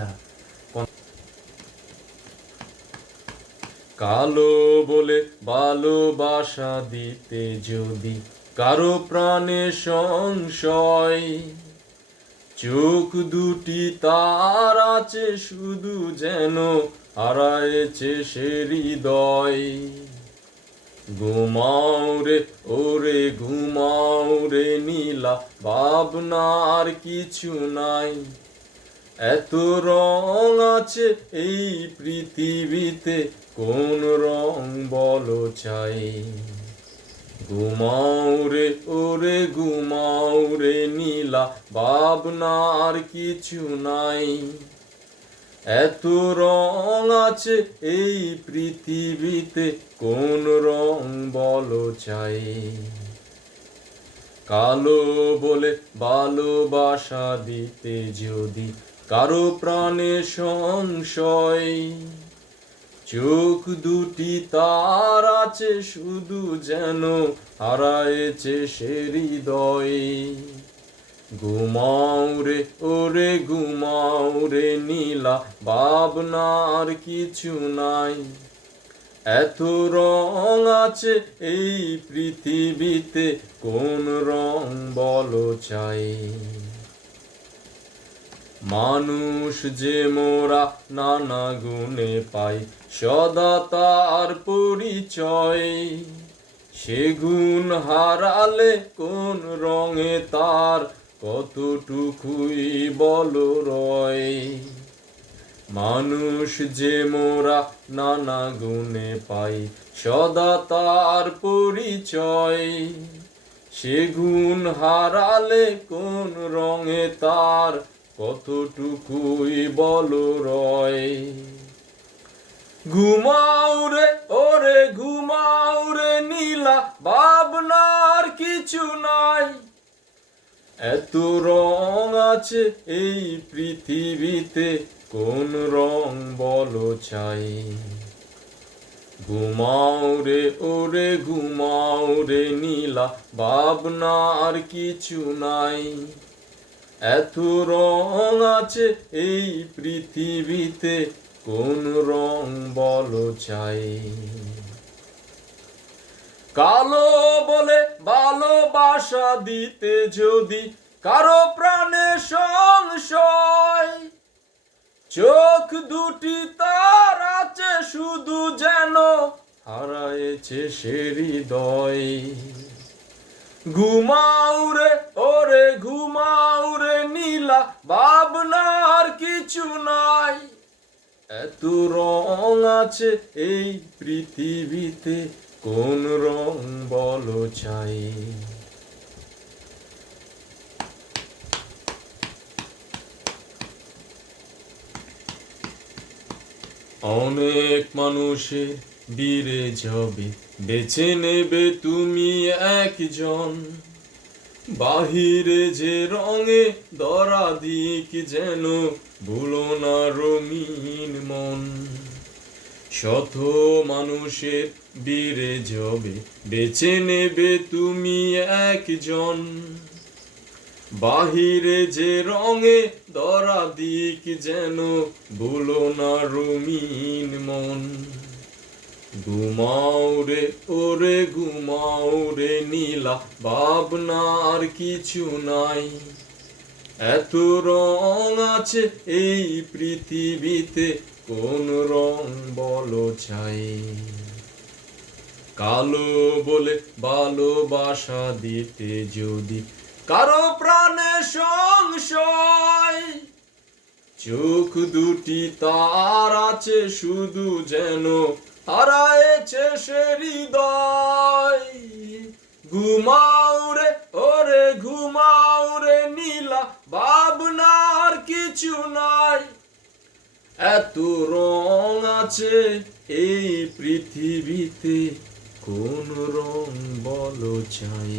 না। কালো বলে ভালোবাসা দিতে যদি কারো প্রাণে সংশয়, চোখ দুটি তার আছে শুধু যেন হারায়েছে সে হৃদয়। ঘুমাও রে ওরে ঘুমাও রে নীলা, ভাবনার কিছু নাই। এত রং আছে এই পৃথিবীতে, কোন রং বলো চাই। ঘুমাও রে ওরে ঘুমাও রে নীলা, ভাবনার কিছু নাই। এত রং আছে এই পৃথিবীতে, কোন রং বলো চাই। কালো বলে ভালোবাসা দিতে যদি কারো প্রাণে সংশয়, চোখ দুটি তার আছে শুধু যেন হারায়েছে সে হৃদয়। ঘুমাও রে ওরে ঘুমাও রে নীলা, ভাবনার কিছু নাই। এত রং আছে এই পৃথিবীতে, কোন রং বলো চাই। মানুষ যে মোরা নানা গুণে পাই, সদা তার পরিচয়। সে গুণ হারালে কোন রঙে তার কতটুকুই বলো রয়। মানুষ যে মোরা নানা গুণে পাই, সদা তার পরিচয়। সে গুণ হারালে কোন রঙে তার কতটুকুই বলো রয়। ঘুমাও রে ওরে ঘুমাও রে নীলা, ভাবনার কিছু নাই। এত রং আছে এই পৃথিবীতে, কোন রং বলো চাই। ঘুমাও রে ওরে ঘুমাও রে নীলা, ভাবনার কিছু নাই। এত রং আছে এই পৃথিবীতে, কোন রং বলো চাই। কালো বলে ভালোবাসা দিতে যদি কারো প্রাণে সংশয়, চোখ দুটি তার আছে শুধু যেন হারায়েছে সে হৃদয়। ঘুমাও রে ওরে ঘুমাও রে নীলা, ভাবনার কিছু নাই। এত রং আছে এই পৃথিবীতে, কোন রং বলো চাই। অনেক মানুষের বীরে যাবে, বেছে নেবে তুমি একজন। বাহিরে যে রঙে ধরা দিক যেন ভুলো না রঙিন মন। শত মানুষের বীরে যাবে, বেছে নেবে তুমি একজন। বাহিরে যে রঙে ধরা দিক যেন ভুলো না রঙিন মন। ঘুমাও রে ওরে ঘুমাও রে নীলা, ভাবনার কিছু নাই। এত রং আছে এই পৃথিবীতে, কোন রং বলো চাই। কালো বলে ভালোবাসা দিতে যদি কারো প্রাণে সংশয়, চোখ দুটি তার আছে শুধু যেন হারায়েছে সে হৃদয়। ঘুমাও রে ওরে ঘুমাও রে নীলা, ভাবনার কিছু নাই। এত রং আছে এই পৃথিবীতে, কোন রং বলো চাই।